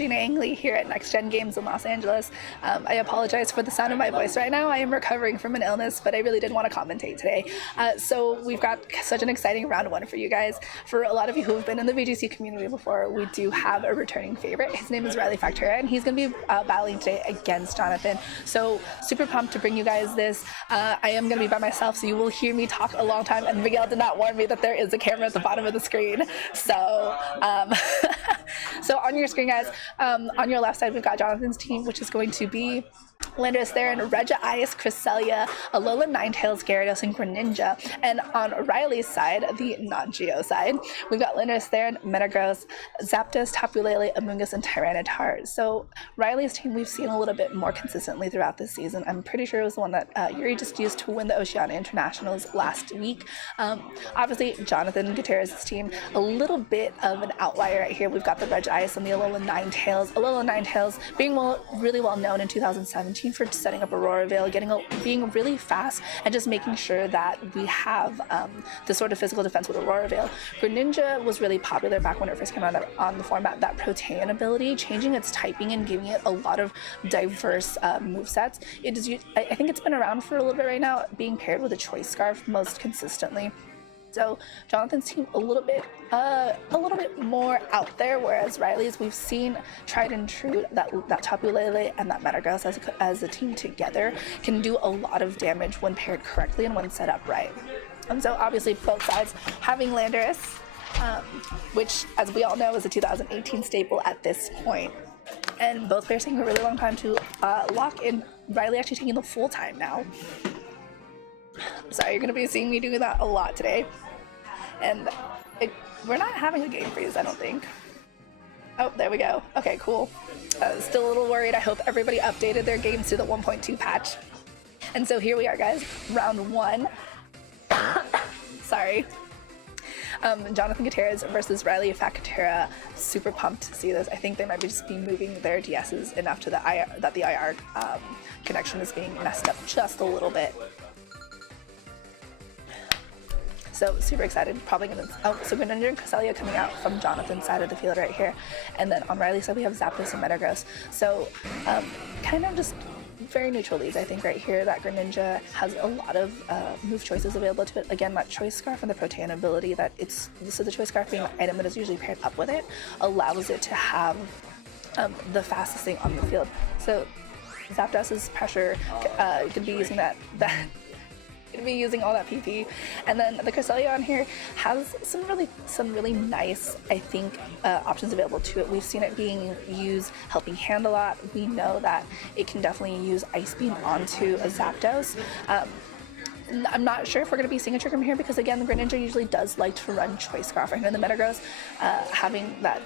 Gina Angley here at Next Gen Games in Los Angeles. I apologize for the sound of my voice right now. I am recovering from an illness, but I really did want to commentate today. So we've got such an exciting round one for you guys. For a lot of you who have been in the VGC community before, we do have a returning favorite. His name is Riley Factura, and he's going to be battling today against Jonathan. So super pumped to bring you guys this. I am going to be by myself, so you will hear me talk a long time, and Miguel did not warn me that there is a camera at the bottom of the screen. So so on your screen, guys, on your left side, we've got Jonathan's team, which is going to be Landorus, Theron, Regice, Cresselia, Alola, Ninetales, Gyarados, and Greninja. And on Riley's side, the non-Geo side, we've got Landorus, Theron, Metagross, Zapdos, Tapu Lele, Amoonguss, and Tyranitar. So Riley's team we've seen a little bit more consistently throughout this season. I'm pretty sure it was the one that Yuri just used to win the Oceania Internationals last week. Obviously, Jonathan Gutierrez's team, a little bit of an outlier right here. We've got the Regice and the Alola Ninetales. Alola Ninetales being really well known in 2017 for setting up Aurora Veil, being really fast, and just making sure that we have the sort of physical defense with Aurora Veil. Greninja was really popular back when it first came out on the format. That Protean ability, changing its typing and giving it a lot of diverse movesets. I think it's been around for a little bit right now, being paired with a Choice Scarf most consistently. So Jonathan's team a little bit more out there, whereas Riley's, we've seen tried and true that Tapu Lele and that Metagross as a team together can do a lot of damage when paired correctly and when set up right. And so obviously both sides having Landorus, which as we all know is a 2018 staple at this point. And both players taking a really long time to lock in. Riley actually taking the full time now. Sorry, you're going to be seeing me doing that a lot today. And we're not having a game freeze, I don't think. Oh, there we go. Okay, cool. Still a little worried. I hope everybody updated their games to the 1.2 patch. And so here we are, guys. Round one. Sorry. Jonathan Gutierrez versus Riley Factura. Super pumped to see this. I think they might just be moving their DSs enough to the IR connection is being messed up just a little bit. So super excited. Probably gonna. So Greninja and Cresselia coming out from Jonathan's side of the field right here, and then on Riley's side we have Zapdos and Metagross. So kind of just very neutral leads, I think, right here. That Greninja has a lot of move choices available to it. Again, that Choice Scarf and the Protean ability so the Choice Scarf being an item that is usually paired up with it allows it to have the fastest thing on the field. So Zapdos's pressure could be using that going to be using all that PP. And then the Cresselia on here has some really nice, I think, options available to it. We've seen it being used helping hand a lot. We know that it can definitely use Ice Beam onto a Zapdos. I'm not sure if we're going to be seeing a Trick Room here because, again, the Greninja usually does like to run Choice Scarf. And then the Metagross having that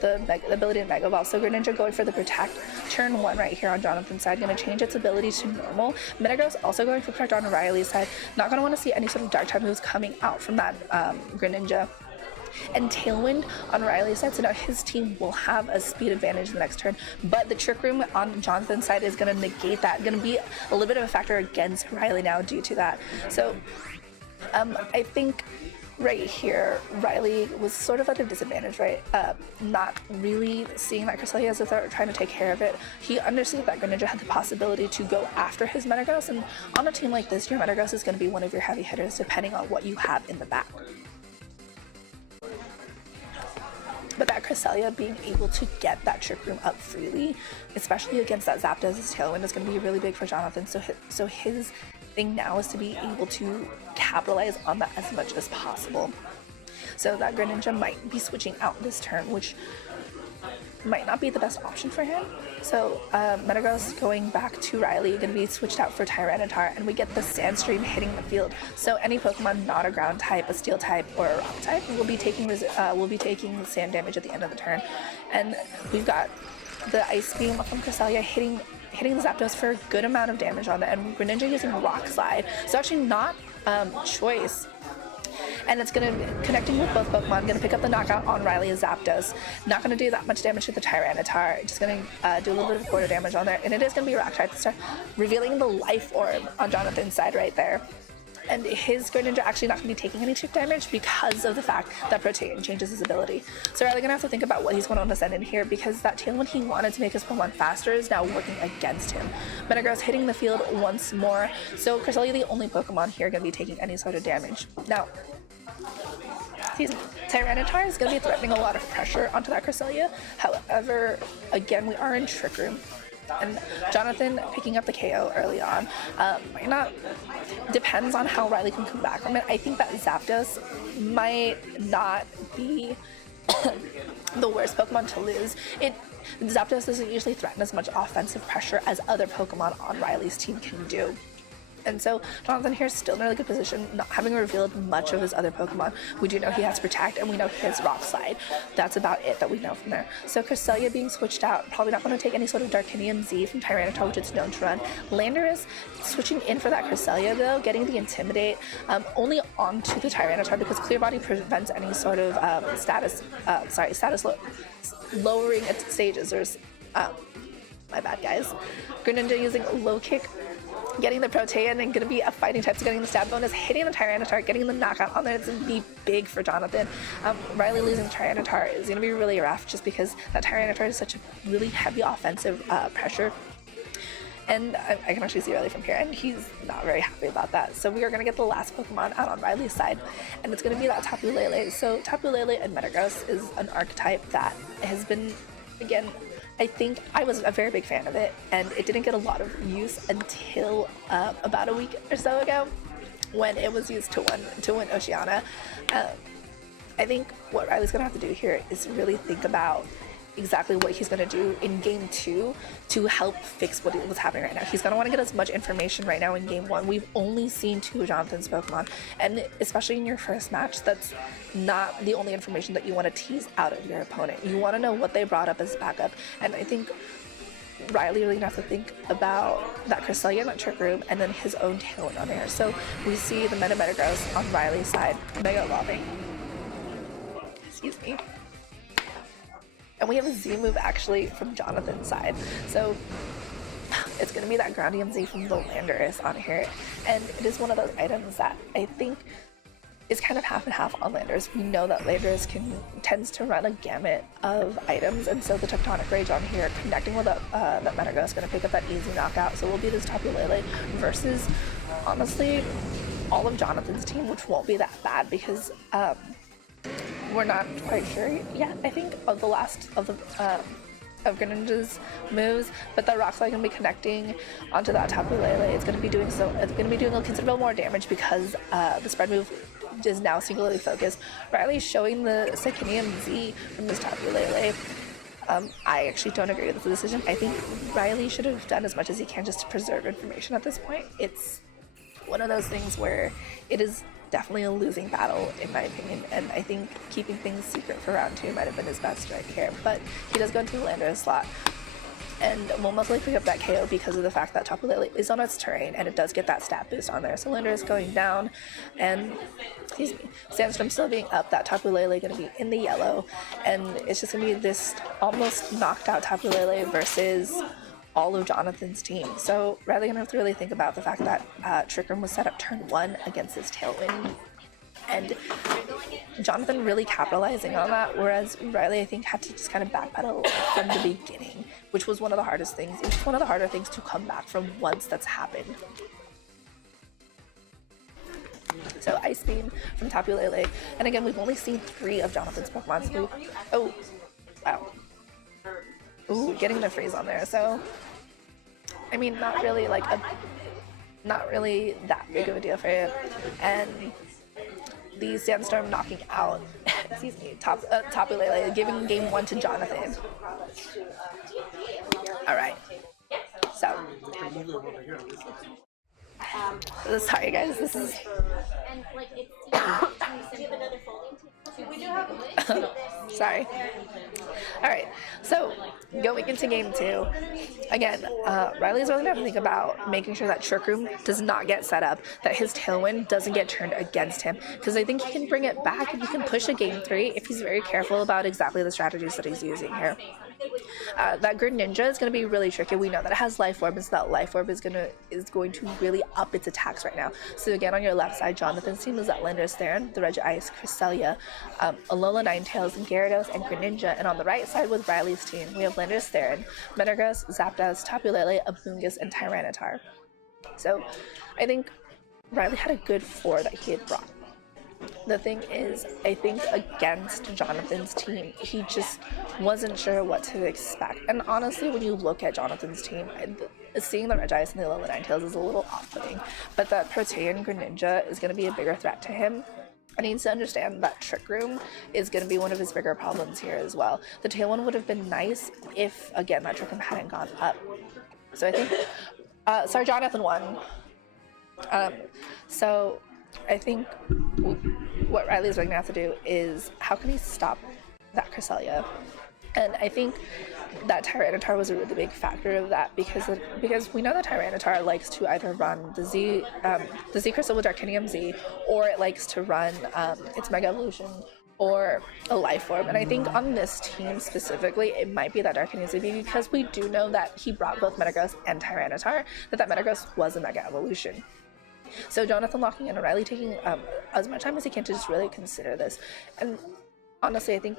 the ability to Mega Evolve. So Greninja going for the Protect. Turn one right here on Jonathan's side, going to change its ability to normal. Metagross also going for Protect on Riley's side. Not going to want to see any sort of Dark type moves coming out from that Greninja. And Tailwind on Riley's side, so now his team will have a speed advantage the next turn, but the Trick Room on Jonathan's side is going to negate that, going to be a little bit of a factor against Riley now due to that. So I think right here Riley was sort of at a disadvantage, right? Not really seeing that Cresselia as a threat or trying to take care of it. He understood that Greninja had the possibility to go after his Metagross, and on a team like this, your Metagross is going to be one of your heavy hitters depending on what you have in the back. But that Cresselia being able to get that Trick Room up freely, especially against that Zapdos' Tailwind, is going to be really big for Jonathan. So his thing now is to be able to capitalize on that as much as possible. So that Greninja might be switching out this turn, which might not be the best option for him. So Metagross going back to Riley, going to be switched out for Tyranitar, and we get the Sandstream hitting the field. So any Pokemon not a ground type, a steel type, or a rock type will be taking sand damage at the end of the turn. And we've got the Ice Beam from Cresselia hitting the Zapdos for a good amount of damage on it, and Greninja using Rock Slide. So actually not Choice. And it's going to be connecting with both Pokemon, going to pick up the knockout on Riley's Zapdos. Not going to do that much damage to the Tyranitar, just going to do a little bit of quarter damage on there. And it is going to be Rock Type to start revealing the Life Orb on Jonathan's side right there. and his Greninja actually not going to be taking any chip damage because of the fact that Protean changes his ability. So we're really going to have to think about what he's going to send in here, because that Tailwind he wanted to make his Pokemon faster is now working against him. Metagross hitting the field once more, so Cresselia the only Pokemon here going to be taking any sort of damage. Now, Tyranitar is going to be threatening a lot of pressure onto that Cresselia. However, again, we are in Trick Room, and Jonathan picking up the KO early on might not, depends on how Riley can come back from it. I think that Zapdos might not be the worst Pokemon to lose. Zapdos doesn't usually threaten as much offensive pressure as other Pokemon on Riley's team can do. And so Jonathan here is still in a really good position, not having revealed much of his other Pokemon. We do know he has Protect, and we know he has Rock Slide. That's about it that we know from there. So Cresselia being switched out, probably not going to take any sort of Darkinium Z from Tyranitar, which it's known to run. Landorus switching in for that Cresselia though, getting the Intimidate only onto the Tyranitar, because Clear Body prevents any sort of status lowering at stages. There's my bad, guys. Greninja using Low Kick, getting the Protean, and going to be a fighting type, so getting the stab bonus, hitting the Tyranitar, getting the knockout on there. It's going to be big for Jonathan. Riley losing Tyranitar is going to be really rough, just because that Tyranitar is such a really heavy offensive pressure. And I can actually see Riley from here, and he's not very happy about that. So we are going to get the last Pokemon out on Riley's side, and it's going to be that Tapu Lele. So Tapu Lele and Metagross is an archetype that has been, again, I think I was a very big fan of it, and it didn't get a lot of use until about a week or so ago, when it was used to win Oceania. I think what Riley's going to have to do here is really think about exactly what he's going to do in game 2 to help fix what's happening right now. He's going to want to get as much information right now in game 1. We've only seen 2 of Jonathan's Pokemon, and especially in your first match, that's not the only information that you want to tease out of your opponent. You want to know what they brought up as backup, and I think Riley really gonna have to think about that Cresselia in that Trick Room, and then his own Tailwind on there. So we see the Metagross on Riley's side, Mega Evolving. Excuse me. And we have a Z move actually from Jonathan's side. So it's going to be that Groundium Z from the Landorus on here. And it is one of those items that I think is kind of half and half on Landorus. We know that Landorus tends to run a gamut of items, and so the Tectonic Rage on here connecting with that Metagross is going to pick up that easy knockout. So we'll be this Tapu Lele versus, honestly, all of Jonathan's team, which won't be that bad, because we're not quite sure yet, I think, of the last of Greninja's moves, but that Rock Slide going to be connecting onto that Tapu Lele. It's going to be doing a considerable more damage, because the spread move is now singularly focused. Riley's showing the Psychinium Z from this Tapu Lele. I actually don't agree with the decision. I think Riley should have done as much as he can just to preserve information at this point. It's one of those things where it is definitely a losing battle, in my opinion, and I think keeping things secret for round 2 might have been his best right here. But he does go into the Landorus slot, and will most likely pick up that KO because of the fact that Tapu Lele is on its terrain, and it does get that stat boost on there. So Landorus going down, and Sandstorm still being up, that Tapu Lele going to be in the yellow, and it's just going to be this almost knocked out Tapu Lele versus all of Jonathan's team. So Riley gonna have to really think about the fact that Trick Room was set up turn 1 against his Tailwind, and Jonathan really capitalizing on that, whereas Riley, I think, had to just kind of backpedal from the beginning, which was one of the hardest things. It was one of the harder things to come back from once that's happened. So Ice Beam from Tapu Lele, and again, we've only seen 3 of Jonathan's Pokemon. So oh, wow. Ooh, getting the freeze on there. So I mean, not really that big of a deal for him. And the Sandstorm knocking out, excuse me, Tapu Lele, giving game 1 to Jonathan. All right. So, sorry guys, this is. Sorry. Alright, so going into game 2, again, Riley's really going to think about making sure that Trick Room does not get set up, that his Tailwind doesn't get turned against him, because I think he can bring it back and he can push a game 3 if he's very careful about exactly the strategies that he's using here. That Greninja is going to be really tricky. We know that it has Life Orb, and so that Life Orb is going to really up its attacks right now. So again, on your left side, Jonathan's team is that Landorus Theron, the Regice, Cresselia, Alola Ninetales, Gyarados, and Greninja. And on the right side with Riley's team, we have Landorus Theron, Metagross, Zapdos, Tapu Lele, Amoonguss, and Tyranitar. So I think Riley had a good 4 that he had brought. The thing is, I think against Jonathan's team, he just wasn't sure what to expect. And honestly, when you look at Jonathan's team, seeing the Regice and the Alola Ninetales is a little off-putting. But that Protean Greninja is going to be a bigger threat to him. And he needs to understand that Trick Room is going to be one of his bigger problems here as well. The tail one would have been nice if, again, that Trick Room hadn't gone up. So I think, sorry, Jonathan won. So I think what Riley's going to have to do is how can he stop that Cresselia? And I think that Tyranitar was a really big factor of that because we know that Tyranitar likes to either run the Z Crystal with Darkinium Z, or it likes to run its Mega Evolution or a Life Orb. And I think on this team specifically, it might be that Darkinium Z because we do know that he brought both Metagross and Tyranitar, that Metagross was a Mega Evolution. So Jonathan locking in and Riley taking as much time as he can to just really consider this. And honestly, I think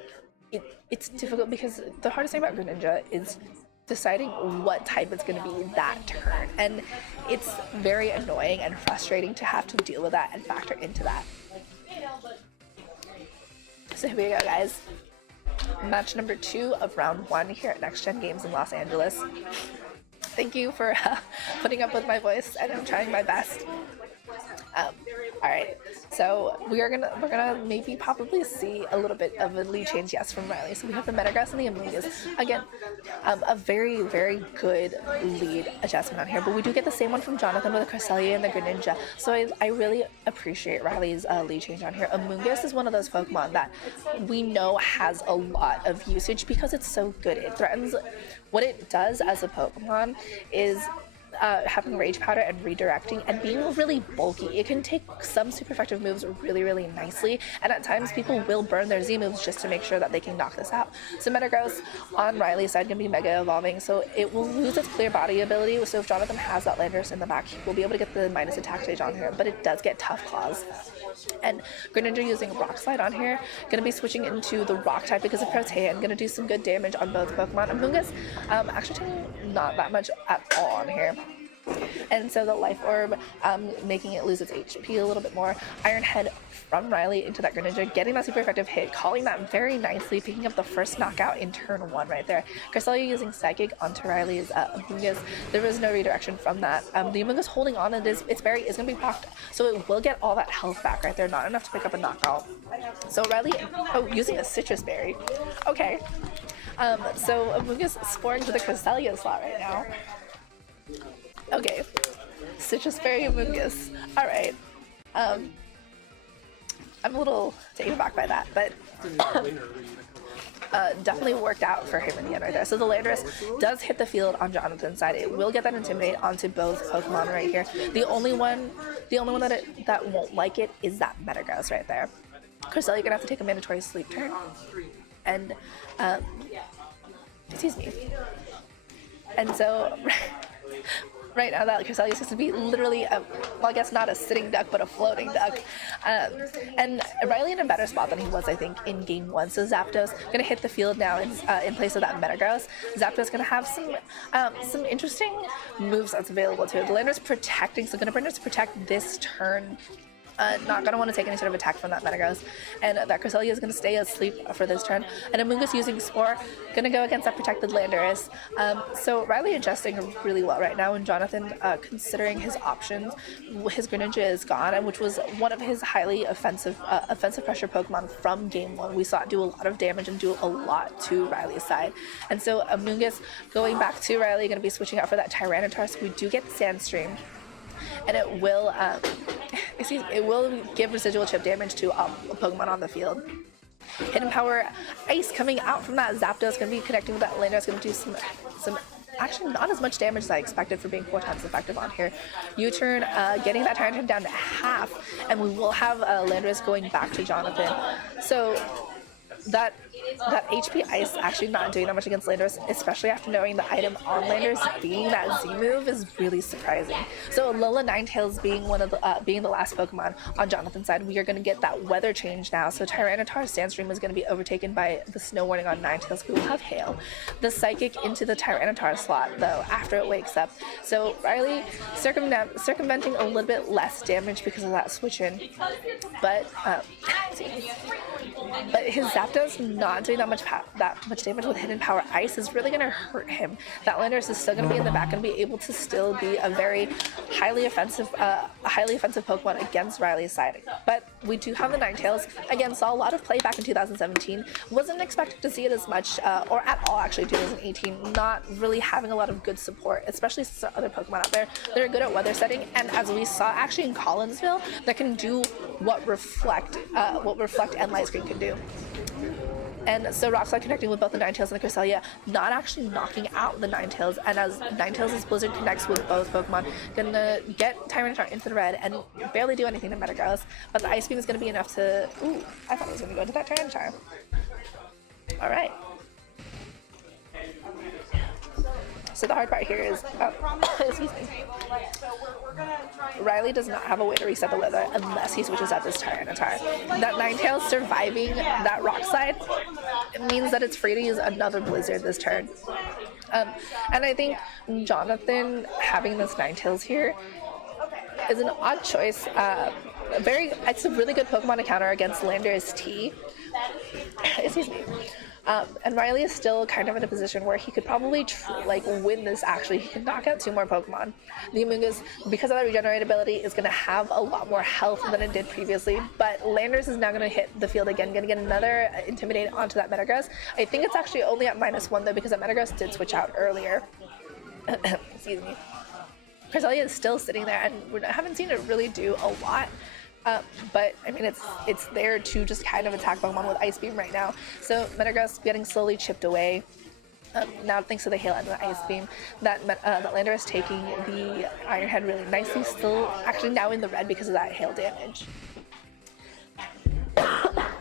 it's difficult because the hardest thing about Greninja is deciding what type it's going to be that turn. And it's very annoying and frustrating to have to deal with that and factor into that. So here we go, guys. Match number 2 of round 1 here at Next Gen Games in Los Angeles. Thank you for putting up with my voice, and I'm trying my best. All right, so we're gonna maybe probably see a little bit of a lead change, yes, from Riley. So we have the Metagross and the Amoonguss. Again, a very, very good lead adjustment on here, but we do get the same one from Jonathan with the Cresselia and the Greninja. So I really appreciate Riley's lead change on here. Amoonguss is one of those Pokemon that we know has a lot of usage because it's so good. It threatens. What it does as a Pokemon is having Rage Powder and redirecting and being really bulky. It can take some super effective moves really, really nicely, and at times people will burn their Z moves just to make sure that they can knock this out. So Metagross on Riley's side can be Mega Evolving, so it will lose its Clear Body ability. So if Jonathan has that Landorus in the back, he will be able to get the minus attack stage on here, but it does get Tough Claws. And Greninja using Rock Slide on here, going to be switching into the Rock type because of Protean, going to do some good damage on both Pokemon. Amoonguss actually taking not that much at all on here. And so the Life Orb making it lose its HP a little bit more. Iron Head from Riley into that Greninja, getting that super effective hit, calling that very nicely, picking up the first knockout in turn 1 right there. Cresselia using Psychic onto Riley's Amoonguss. There was no redirection from that. The Amoonguss holding on, and its berry is going to be procced, so it will get all that health back right there, not enough to pick up a knockout. So Riley, using a Citrus Berry. Okay. So Amoonguss sporing to the Cresselia slot right now. Okay, Citrus Berry Amoonguss. Alright. I'm a little taken aback by that, but definitely worked out for him in the end right there. So the Landorus does hit the field on Jonathan's side. It will get that Intimidate onto both Pokemon right here. The only one that won't like it is that Metagross right there. Cresselia gonna have to take a mandatory sleep turn. And excuse me. And so right now that Cresselia is going to be literally, well, I guess not a sitting duck, but a floating duck. And Riley in a better spot than he was, I think, in game 1. So Zapdos going to hit the field now in place of that Metagross. Zapdos going to have some interesting moves that's available to it. The Landorus protecting, so going to Landorus protect this turn. Not going to want to take any sort of attack from that Metagross, and that Cresselia is going to stay asleep for this turn. And Amoonguss using Spore, going to go against that protected Landorus. So Riley adjusting really well right now, and Jonathan, considering his options, his Greninja is gone, and which was one of his highly offensive pressure Pokemon from game 1. We saw it do a lot of damage and do a lot to Riley's side. And so Amoonguss going back to Riley, going to be switching out for that Tyranitar, so we do get Sandstream. And it will give residual chip damage to a Pokemon on the field. Hidden Power Ice coming out from that Zapdos, going to be connecting with that Landorus, going to do some actually not as much damage as I expected for being 4 times effective on here. U-turn, getting that Tyranitar down to half, and we will have Landorus going back to Jonathan. So that HP Ice actually not doing that much against Landorus, especially after knowing the item on Landorus being that Z move, is really surprising. So Alola Ninetales being being the last Pokemon on Jonathan's side, we are going to get that weather change now. So Tyranitar Sandstream is going to be overtaken by the Snow Warning on Ninetales, who will have Hail. The Psychic into the Tyranitar slot though after it wakes up. So Riley circumventing a little bit less damage because of that switch in, but his Zapdos not doing that much damage with Hidden Power Ice is really going to hurt him. That Landorus is still going to be in the back and be able to still be a very highly offensive Pokemon against Riley's side. But we do have the Ninetales. Again, saw a lot of play back in 2017. Wasn't expected to see it as much, or at all actually, 2018. Not really having a lot of good support, especially since there are other Pokemon out there that are good at weather setting. And as we saw actually in Collinsville, that can do what Reflect and Light Screen can do. And so Rock Slide connecting with both the Ninetales and the Cresselia, not actually knocking out the Ninetales. And as Ninetales' Blizzard connects with both Pokemon, gonna get Tyranitar into the red and barely do anything to Metagross. But the Ice Beam is gonna be enough to... Ooh, I thought it was gonna go into that Tyranitar. Alright. So the hard part here is... excuse me. Riley does not have a way to reset the weather unless he switches out this Tyranitar. That Ninetales surviving that Rock Slide, it means that it's free to use another Blizzard this turn. And I think Jonathan having this Ninetales here is an odd choice. It's a really good Pokemon to counter against Landorus T. Excuse me. And Riley is still kind of in a position where he could probably win this. Actually, he can knock out 2 more Pokemon. The Amoonguss, because of that regenerate ability, is going to have a lot more health than it did previously. But Landorus is now going to hit the field again, going to get another Intimidate onto that Metagross. I think it's actually only at -1 though, because that Metagross did switch out earlier. Excuse me. Cresselia is still sitting there, and we haven't seen it really do a lot. But I mean, it's there to just kind of attack Pokemon with Ice Beam right now. So Metagross getting slowly chipped away. Now thanks to the Hail and the Ice Beam, that Landorus taking the Iron Head really nicely. Still actually now in the red because of that Hail damage.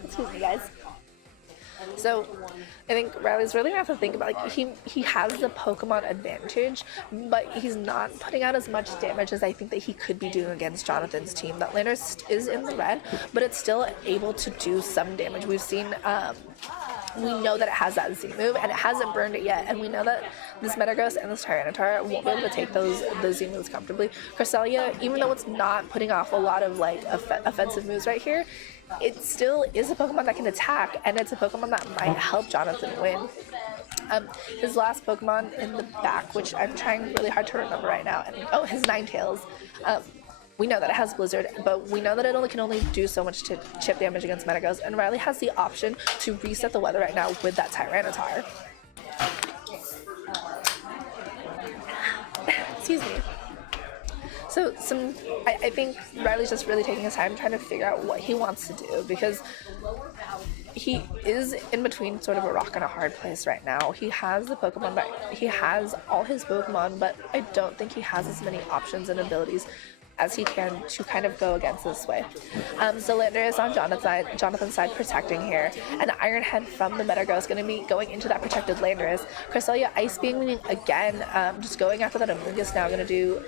Excuse me, guys. So I think Riley's really gonna have to think about, he has the Pokemon advantage, but he's not putting out as much damage as I think that he could be doing against Jonathan's team. That Landorus is in the red, but it's still able to do some damage. We've seen, we know that it has that Z move, and it hasn't burned it yet, and we know that this Metagross and this Tyranitar won't be able to take those Z moves comfortably. Cresselia, even though it's not putting off a lot of offensive moves right here, it still is a Pokemon that can attack, and it's a Pokemon that might help Jonathan win. His last Pokemon in the back, which I'm trying really hard to remember right now, his Ninetales. We know that it has Blizzard, but we know that it can only do so much to chip damage against Metagross, and Riley has the option to reset the weather right now with that Tyranitar. Excuse me. So I think Riley's just really taking his time trying to figure out what he wants to do, because he is in between sort of a rock and a hard place right now. He has the Pokemon, but he has all his Pokemon, but I don't think he has as many options and abilities as he can to kind of go against this way. So Landorus on Jonathan's side protecting here, and Iron Head from the Metagross going to be going into that protected Landorus. Cresselia Ice Beaming again, just going after that Amoonguss now, going to do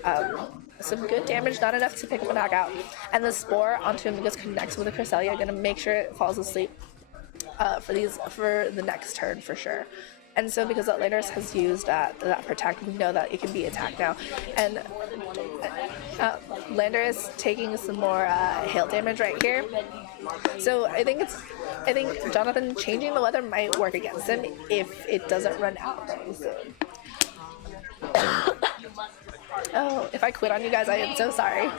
some good damage, not enough to pick up a knockout. And the Spore onto Amoonguss connects with the Cresselia, going to make sure it falls asleep for the next turn for sure. And so because that Landorus has used that Protect, we know that it can be attacked now. And Landorus taking some more hail damage right here. So I think Jonathan changing the weather might work against him if it doesn't run out very soon. Oh, if I quit on you guys, I am so sorry.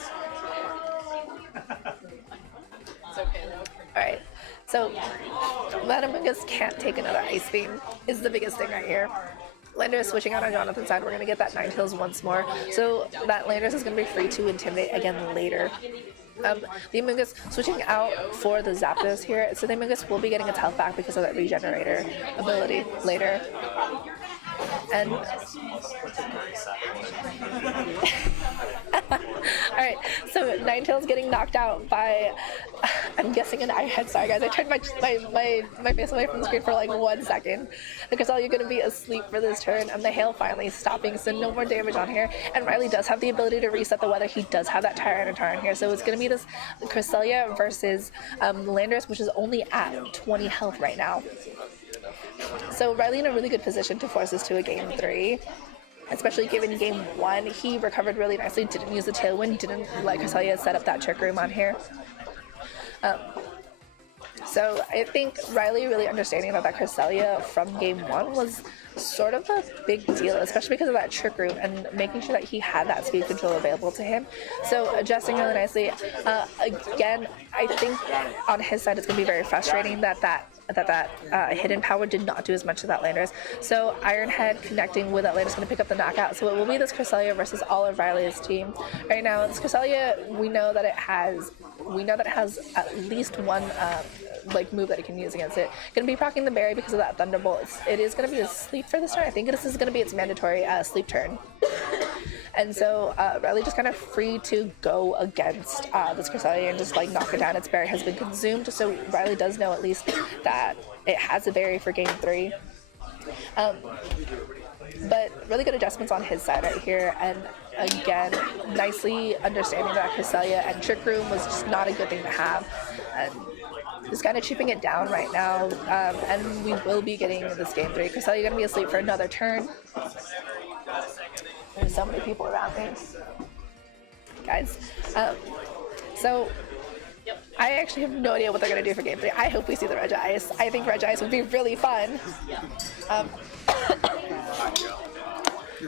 It's okay though. Alright, so that Amoonguss can't take another Ice Beam is the biggest thing right here. Landorus switching out on Jonathan's side. We're going to get that Ninetales once more. So that Landorus is going to be free to Intimidate again later. The Amoonguss switching out for the Zapdos here. So the Amoonguss will be getting its health back because of that Regenerator ability later. And Alright, so Ninetales getting knocked out by, I'm guessing an Iron Head. Sorry guys, I turned my face away from the screen for like 1 second. The Cresselia going to be asleep for this turn, and the hail finally stopping, so no more damage on here. And Riley does have the ability to reset the weather. He does have that Tyranitar in here, so it's going to be this Cresselia versus Landorus, which is only at 20 health right now. So Riley in a really good position to force us to a game 3. Especially given game 1, he recovered really nicely, didn't use the Tailwind, didn't let Cresselia set up that Trick Room on here. So I think Riley really understanding that Cresselia from game 1 was sort of a big deal, especially because of that Trick Room and making sure that he had that speed control available to him. So adjusting really nicely. Again, I think on his side it's going to be very frustrating that hidden power did not do as much to that Landorus. So Iron Head connecting with that Landorus is going to pick up the knockout. So it will be this Cresselia versus all of Riley's team. Right now, this Cresselia, we know that it has at least one move that it can use against it. Going to be proccing the berry because of that Thunderbolt. It is going to be a sleep for this turn. I think this is going to be its mandatory sleep turn. And so Riley just kind of free to go against this Cresselia and just knock it down. Its berry has been consumed, so Riley does know at least that it has a berry for game 3. But really good adjustments on his side right here, and again, nicely understanding that Cresselia and Trick Room was just not a good thing to have. And just kind of chipping it down right now, and we will be getting this game 3. Cresselia gonna be asleep for another turn. There's so many people around me, guys. So I actually have no idea what they're gonna do for game 3. I hope we see the Regice. I think Regice would be really fun.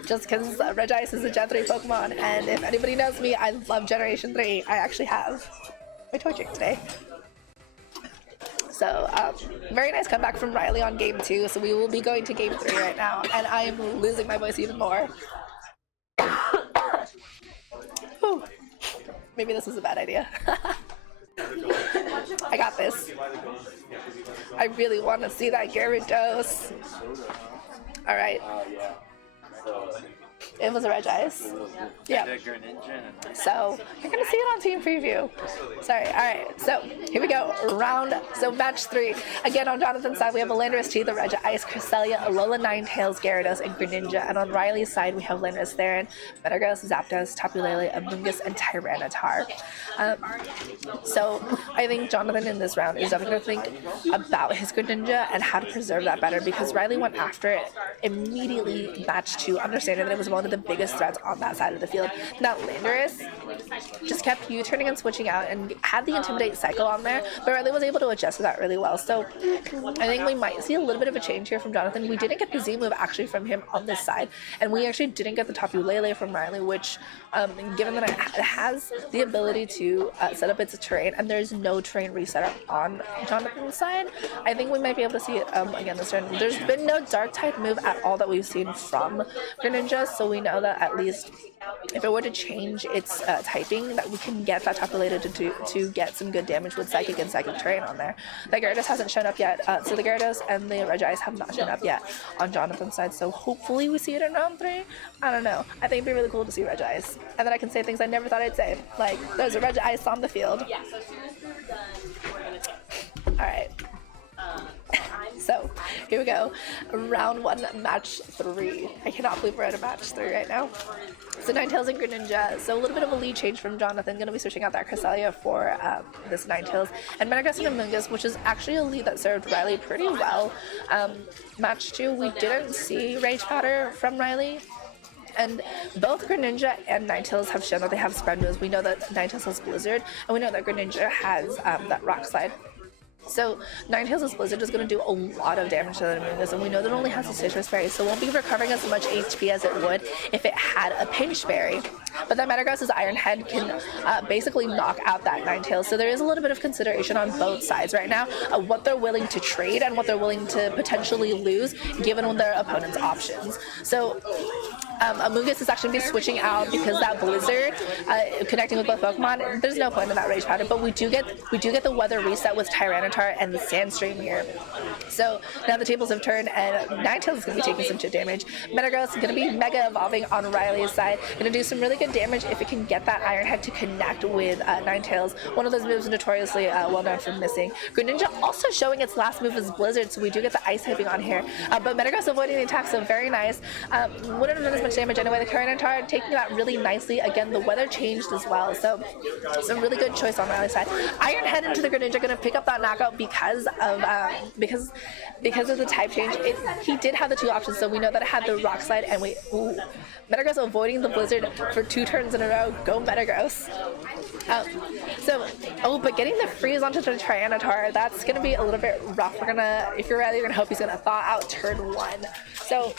Just because Regice is a Gen 3 Pokemon, and if anybody knows me, I love Generation 3. I actually have my toy drink today. So, very nice comeback from Riley on game 2, so we will be going to game 3 right now, and I am losing my voice even more. Maybe this is a bad idea. I got this. I really want to see that Gyarados. Alright. It was a Regice. Yeah. So you're gonna see it on Team Preview. Sorry. All right. So here we go. Match 3. Again, on Jonathan's side, we have a Landorus T, the Regice, Cresselia, Alola Ninetales, Gyarados, and Greninja. And on Riley's side, we have Landorus Theron, Metagross, Zapdos, Tapu Lele, Amoonguss, and Tyranitar. So I think Jonathan in this round is definitely going to think about his Greninja and how to preserve that better, because Riley went after it immediately match 2, understanding that it was one of the biggest threats on that side of the field. Now Landorus just kept U-turning and switching out and had the Intimidate cycle on there, but Riley was able to adjust to that really well. So I think we might see a little bit of a change here from Jonathan. We didn't get the Z move actually from him on this side, and we actually didn't get the Tapu Lele from Riley, which given that it has the ability to set up its terrain and there's no terrain reset on Jonathan's side, I think we might be able to see it again this turn. There's been no Dark type move at all that we've seen from Greninja, so we know that at least if it were to change its typing, that we can get that Tapu Lele to get some good damage with Psychic and Psychic Terrain on there. The Gyarados hasn't shown up yet, so the Gyarados and the Regice have not shown up yet on Jonathan's side, so hopefully we see it in round 3. I don't know. I think it'd be really cool to see Regice. And then I can say things I never thought I'd say, like, there's a Regice on the field. Yeah, so as soon as you're done, we're gonna Alright. So, here we go. Round 1, match 3. I cannot believe we're at a match 3 right now. So Ninetales and Greninja. So a little bit of a lead change from Jonathan. Going to be switching out that Cresselia for this Ninetales. And Metagross and Amoonguss, which is actually a lead that served Riley pretty well. Match 2, we didn't see Rage Powder from Riley. And both Greninja and Ninetales have shown that they have spread moves. We know that Ninetales has Blizzard, and we know that Greninja has that Rock Slide. So Ninetales' Blizzard is going to do a lot of damage to the Amoonguss, and we know that it only has a Citrus Berry, so it won't be recovering as much HP as it would if it had a Pinch Berry. But that Metagross' Iron Head can basically knock out that Ninetales, so there is a little bit of consideration on both sides right now of what they're willing to trade and what they're willing to potentially lose given their opponent's options. So Amoonguss is actually going to be switching out because that blizzard connecting with both Pokemon. There's no point in that rage powder, but we do get the weather reset with Tyranitar and the Sandstream here. So now the tables have turned, and Ninetales is going to be taking some chip damage. Metagross is going to be Mega Evolving on Riley's side. Going to do some really good damage if it can get that Iron Head to connect with Ninetales. One of those moves notoriously well known for missing. Greninja also showing its last move is Blizzard, so we do get the Ice Hipping on here. But Metagross avoiding the attack, so very nice. Wouldn't have done as much damage anyway. The Tyranitar taking that really nicely. Again, the weather changed as well, so some really good choice on Riley's side. Iron Head into the Greninja, going to pick up that knockout because of the type change. He did have the two options, so we know that it had the Rock Slide, and Metagross avoiding the Blizzard for 2 turns in a row. Go Metagross. But getting the freeze onto the Tyranitar, that's going to be a little bit rough. If you're ready, you're going to hope he's going to thaw out turn 1. So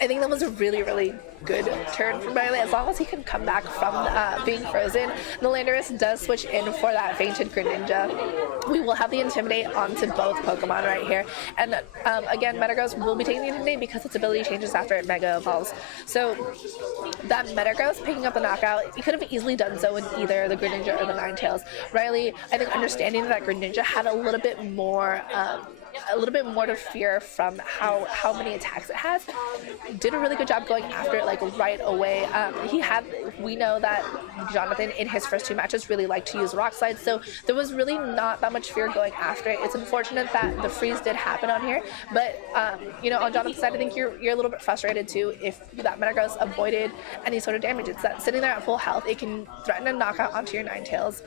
I think that was a really, really good turn from Riley, as long as he can come back from being frozen. The Landorus does switch in for that fainted Greninja. We will have the Intimidate onto both Pokemon right here. And again, Metagross will be taking the Intimidate because its ability changes after it Mega Evolves. So that Metagross picking up the knockout, he could have easily done so in either the Greninja or the Ninetales. Riley, I think, understanding that Greninja had a little bit more to fear from how many attacks it has, did a really good job going after it like right away. We know that Jonathan in his first 2 matches really liked to use Rock Slide, so there was really not that much fear going after it. It's unfortunate that the freeze did happen on here, but on Jonathan's side, I think you're a little bit frustrated too if that Metagross avoided any sort of damage. It's that sitting there at full health, it can threaten a knockout onto your Ninetales.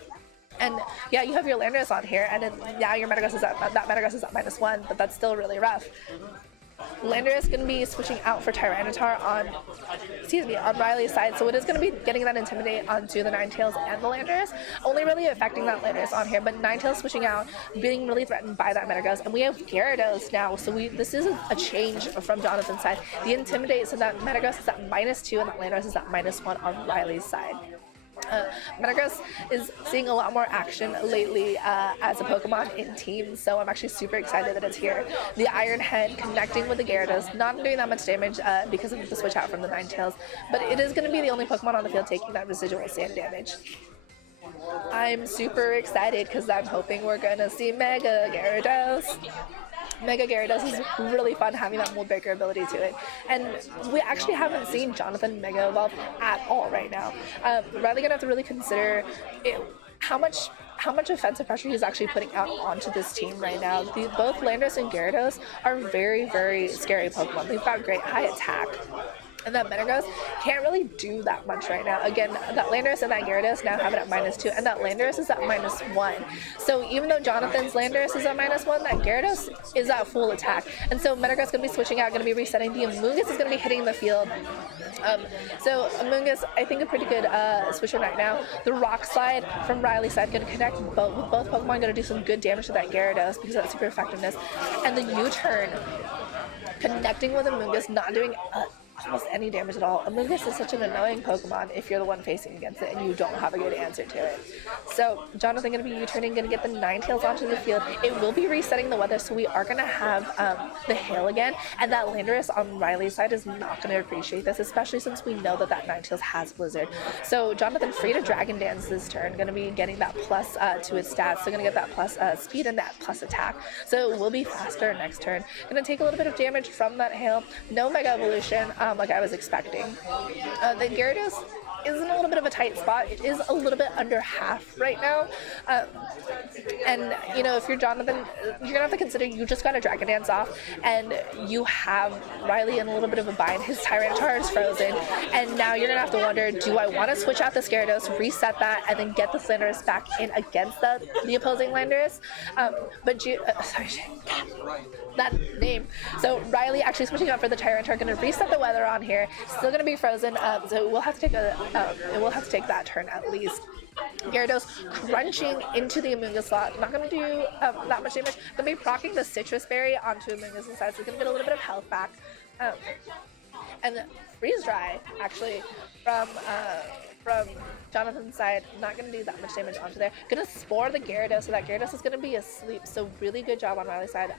And yeah, you have your Landorus on here, and your Metagross is at -1, but that's still really rough. Landorus is going to be switching out for Tyranitar on Riley's side, so it is going to be getting that Intimidate onto the Ninetales and the Landorus, only really affecting that Landorus on here, but Ninetales switching out, being really threatened by that Metagross, and we have Gyarados now, so this is a change from Jonathan's side. The Intimidate, so that Metagross is at -2, and that Landorus is at -1 on Riley's side. Metagross is seeing a lot more action lately as a Pokemon in teams, so I'm actually super excited that it's here. The Iron Head connecting with the Gyarados, not doing that much damage because of the switch out from the Ninetales, but it is going to be the only Pokemon on the field taking that residual sand damage. I'm super excited because I'm hoping we're going to see Mega Gyarados. Mega Gyarados is really fun, having that mold breaker ability to it, and we actually haven't seen Jonathan Mega Evolve at all right now. Riley gonna have to really consider how much offensive pressure he's actually putting out onto this team right now. Both Landorus and Gyarados are very, very scary Pokemon. They've got great high attack, and that Metagross can't really do that much right now. Again, that Landorus and that Gyarados now have it at -2, and that Landorus is at -1. So even though Jonathan's Landorus is at -1, that Gyarados is at full attack. And so Metagross is going to be switching out, going to be resetting. The Amoonguss is going to be hitting the field. So Amoonguss, I think, a pretty good switcher right now. The Rock Slide from Riley's side going to connect with both Pokemon, going to do some good damage to that Gyarados because of that super effectiveness. And the U-turn connecting with Amoonguss, not doing almost any damage at all. Amoonguss is such an annoying Pokemon if you're the one facing against it and you don't have a good answer to it. So Jonathan going to be U-turning, going to get the Ninetales onto the field. It will be resetting the weather, so we are going to have the hail again, and that Landorus on Riley's side is not going to appreciate this, especially since we know that Ninetales has Blizzard. So Jonathan free to Dragon Dance this turn, going to be getting that plus to its stats, so going to get that plus speed and that plus attack, so it will be faster next turn. Going to take a little bit of damage from that hail. No Mega Evolution like I was expecting. The Gyarados is in a little bit of a tight spot. It is a little bit under half right now, and if you're Jonathan, you're gonna have to consider you just got a Dragon Dance off, and you have Riley in a little bit of a bind. His Tyranitar is frozen, and now you're gonna have to wonder, do I want to switch out the Gyarados, reset that, and then get the Landorus back in against the opposing Landorus? That name. So Riley actually switching out for the Tyranitar, going to reset the weather on here. Still going to be frozen, so we'll have to take that turn at least. Gyarados crunching into the Amoonguss slot. Not going to do that much damage. Going to be proccing the Citrus Berry onto Amoonguss' side, so going to get a little bit of health back. And Freeze Dry, actually, from Jonathan's side, not going to do that much damage onto there. Going to Spore the Gyarados, so that Gyarados is going to be asleep. So really good job on Riley's side.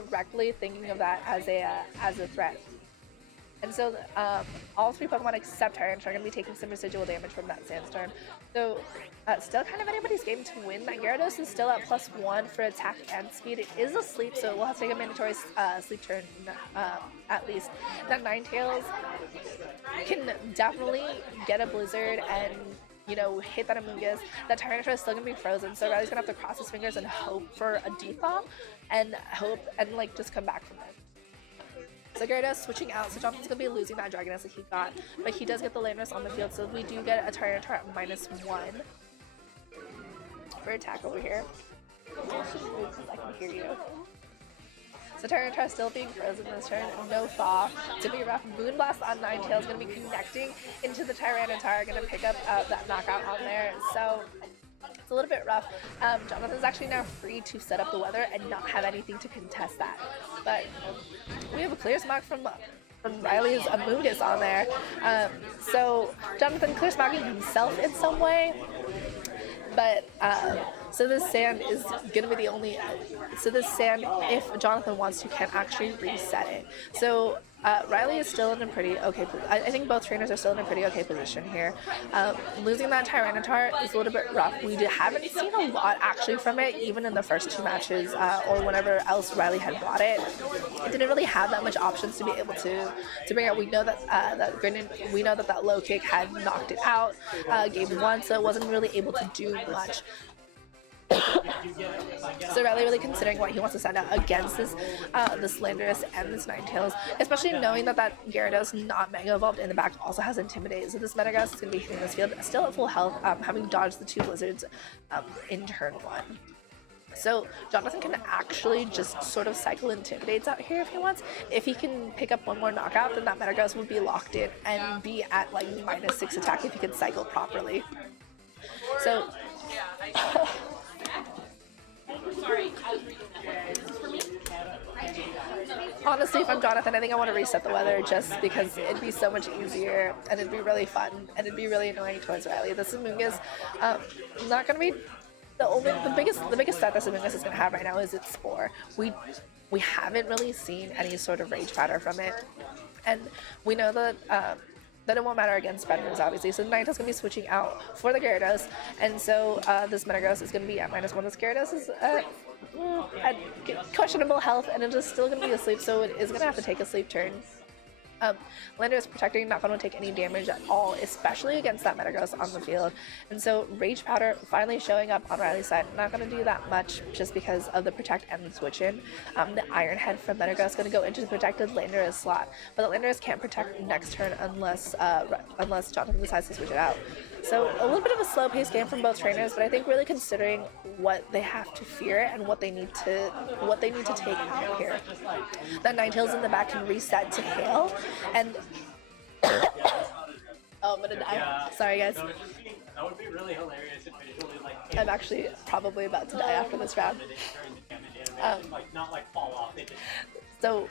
correctly thinking of that as a threat. And so all three Pokemon except Tyranitar are going to be taking some residual damage from that Sandstorm. So still kind of anybody's game to win. That Gyarados is still at +1 for attack and speed. It is asleep, so it will have to take a mandatory sleep turn at least. That Ninetales can definitely get a Blizzard and, you know, hit that Amoonguss. That Tyranitar is still going to be frozen, so Riley's going to have to cross his fingers and hope for a Defog and like just come back from it. So Gyarados switching out, so Jonathan's going to be losing that Dragoness that he got, but he does get the Landorus on the field, so we do get a Tyranitar at -1 for attack over here. I can hear you. So Tyranitar still being frozen this turn, no thaw. It's going to be rough. Moonblast on Ninetales going to be connecting into the Tyranitar, going to pick up that knockout on there, so it's a little bit rough. Jonathan's actually now free to set up the weather and not have anything to contest that. But we have a clear smog from Riley's Amoonguss on there. So Jonathan clear smogging himself in some way. But so this sand is gonna be the only. So this sand, if Jonathan wants to, can actually reset it. So Riley is still in a pretty okay. I think both trainers are still in a pretty okay position here. Losing that Tyranitar is a little bit rough. We haven't seen a lot actually from it, even in the first two matches or whenever else Riley had brought it. It didn't really have that much options to be able to bring out. We know that that low kick had knocked it out game 1, so it wasn't really able to do much. So Riley really considering what he wants to send out against this Landorus and this Ninetales, especially knowing that Gyarados not Mega Evolved in the back also has Intimidate. So this Metagross is going to be hitting this field still at full health, having dodged the 2 Blizzards in turn 1. So Jonathan can actually just sort of cycle Intimidates out here if he wants. If he can pick up one more knockout, then that Metagross would be locked in and be at like -6 attack if he can cycle properly. So honestly, if I'm Jonathan, I think I want to reset the weather just because it'd be so much easier and it'd be really fun and it'd be really annoying towards Riley. This Amoonguss not going to be the biggest threat this Amoonguss is going to have right now is its Spore. We haven't really seen any sort of Rage Powder from it, and we know that it won't matter against bed moves, obviously. So Ninetales is going to be switching out for the Gyarados, and so this Metagross is going to be at -1. This Gyarados is at questionable health, and it is still going to be asleep, so it is going to have to take a sleep turn. Landorus protecting, not going to take any damage at all, especially against that Metagross on the field. And so Rage Powder finally showing up on Riley's side. Not going to do that much just because of the protect and the switch in. The Iron Head from Metagross going to go into the protected Landorus slot, but the Landorus can't protect next turn unless Jonathan decides to switch it out. So a little bit of a slow-paced game from both trainers, but I think really considering what they have to fear and what they need to take out here. That Ninetales in the back can reset to Hail, and oh, I'm gonna die. Yeah. Sorry, guys. That would be really hilarious if visually like. I'm actually probably about to die after this round. Like not like fall off. It just So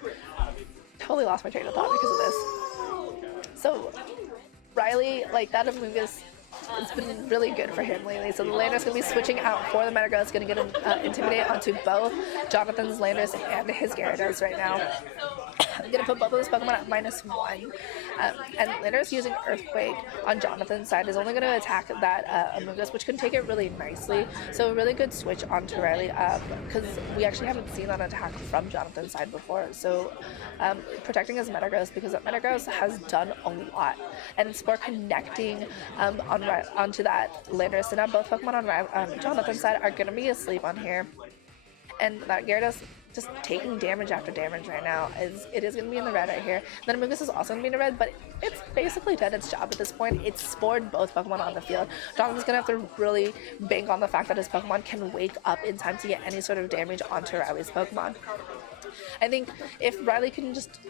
totally lost my train of thought because of this. So Riley, like that Amoonguss, it's been really good for him lately. So the Landorus going to be switching out for the Metagross, going to get an Intimidate onto both Jonathan's Landorus and his Gyarados right now. I'm going to put both of those Pokemon at -1. And Landorus using Earthquake on Jonathan's side is only going to attack that Amoonguss, which can take it really nicely. So a really good switch onto Riley, because we actually haven't seen that attack from Jonathan's side before. So protecting his Metagross, because that Metagross has done a lot. And Spore connecting onto that Landorus. So now both Pokemon on Jonathan's side are going to be asleep on here. And that Gyarados just taking damage after damage right now. It is going to be in the red right here. Then Amoonguss is also going to be in the red, but it's basically done its job at this point. It's spored both Pokemon on the field. Jonathan's going to have to really bank on the fact that his Pokemon can wake up in time to get any sort of damage onto Riley's Pokemon. I think if Riley can just,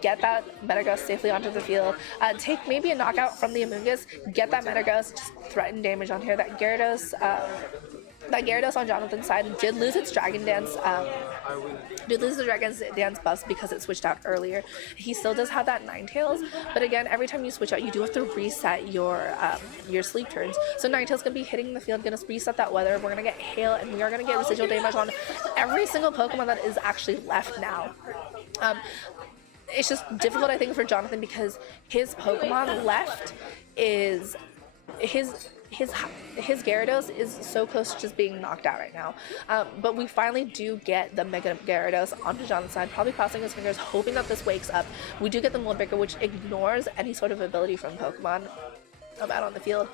get that Metagross safely onto the field, take maybe a knockout from the Amoonguss, get that Metagross, just threaten damage on here. That Gyarados, that Gyarados on Jonathan's side did lose its Dragon Dance. Did lose the Dragon Dance buff because it switched out earlier. He still does have that Ninetales, but again, every time you switch out, you do have to reset your sleep turns. So Ninetales gonna be hitting the field, gonna reset that weather. We're gonna get Hail, and we are gonna get residual damage on every single Pokemon that is actually left now. It's just difficult, I think, for Jonathan because his Pokemon left is his Gyarados is so close to just being knocked out right now. But we finally do get the Mega Gyarados onto Jonathan's side, probably crossing his fingers, hoping that this wakes up. We do get the Mold Breaker, which ignores any sort of ability from Pokemon out on the field.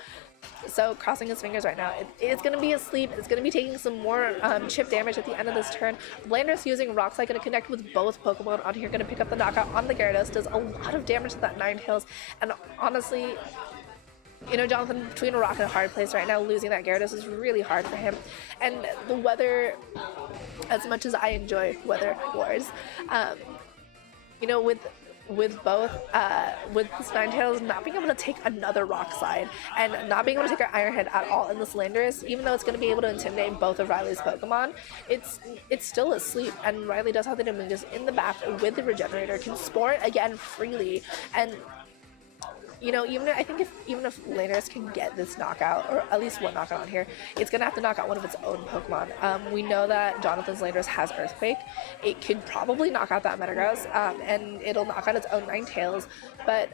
So crossing his fingers right now. It's going to be asleep. It's going to be taking some more chip damage at the end of this turn. Landorus using Rock Slide, going to connect with both Pokemon on here, going to pick up the knockout on the Gyarados. Does a lot of damage to that Ninetales. And honestly, you know, Jonathan between a rock and a hard place right now. Losing that Gyarados is really hard for him. And the weather, as much as I enjoy weather wars, you know, with both with this Ninetales not being able to take another Rock Slide and not being able to take our Iron Head at all in this Landorus, even though it's going to be able to intimidate both of Riley's Pokemon, it's still asleep, and Riley does have the Dominguez in the back with the Regenerator, can Spore it again freely, and you know, even if Landorus can get this knockout, or at least one knockout on here, it's going to have to knock out one of its own Pokemon. We know that Jonathan's Landorus has Earthquake. It could probably knock out that Metagross, and it'll knock out its own Ninetales, but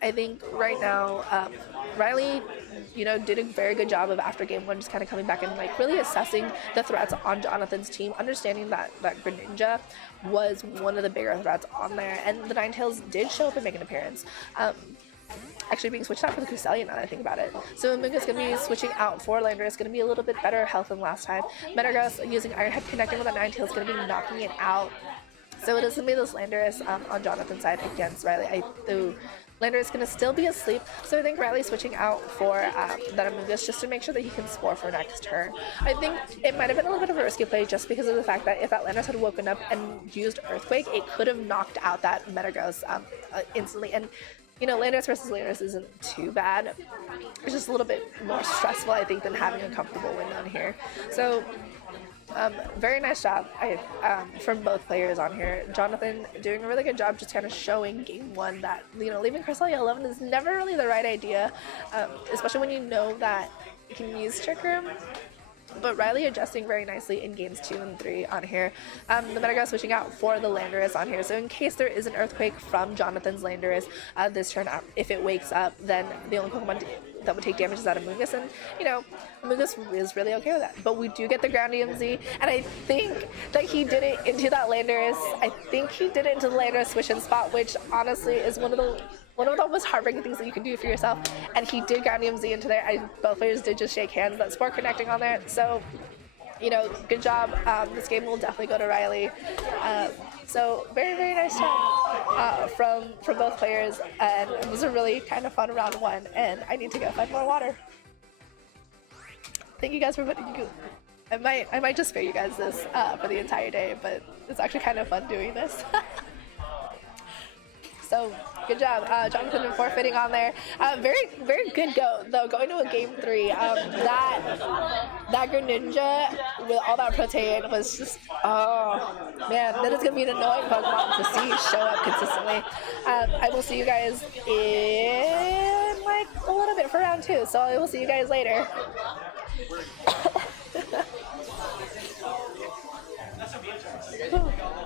I think right now, Riley, you know, did a very good job of after game one just kind of coming back and like really assessing the threats on Jonathan's team, understanding that Greninja was one of the bigger threats on there, and the Ninetales did show up and make an appearance. Actually being switched out for the Cresselia now that I think about it. So Munga's going to be switching out for Landorus, going to be a little bit better health than last time. Metagross using Iron Head connecting with the Ninetales, going to be knocking it out. So it is going to be this Landorus on Jonathan's side against Riley. Landorus is going to still be asleep, so I think Riley's switching out for that Amoonguss just to make sure that he can Spore for next turn. I think it might have been a little bit of a risky play just because of the fact that if that Landorus had woken up and used Earthquake, it could have knocked out that Metagross instantly. And you know, Landorus versus Landorus isn't too bad. It's just a little bit more stressful, I think, than having a comfortable win on here. So, very nice job from both players on here. Jonathan doing a really good job just kind of showing game one that, you know, leaving Cresselia 11 is never really the right idea, especially when you know that you can use Trick Room. But Riley adjusting very nicely in games 2 and 3 on here. The Metagross switching out for the Landorus on here. So in case there is an Earthquake from Jonathan's Landorus this turn, if it wakes up, then the only Pokemon that would take damage is that Amoonguss. And, you know, Amoonguss is really okay with that. But we do get the Ground EMZ. And I think that he did it into that Landorus. I think he did it into the Landorus switch-in spot, which honestly is one of the most heartbreaking things that you can do for yourself, and he did Ground EMZ into there. Both players did just shake hands. That Spore connecting on there, so you know, good job. This game will definitely go to Riley. So very, very nice job from both players, and it was a really kind of fun round one. And I need to go find more water. Thank you guys for putting. I might just spare you guys this for the entire day, but it's actually kind of fun doing this. So good job, Jonathan, and forfeiting on there. Very, very good go though. Going to a game 3, that Greninja with all that Protean was just, oh man, that is gonna be an annoying Pokemon to see show up consistently. I will see you guys in like a little bit for round 2, so I will see you guys later.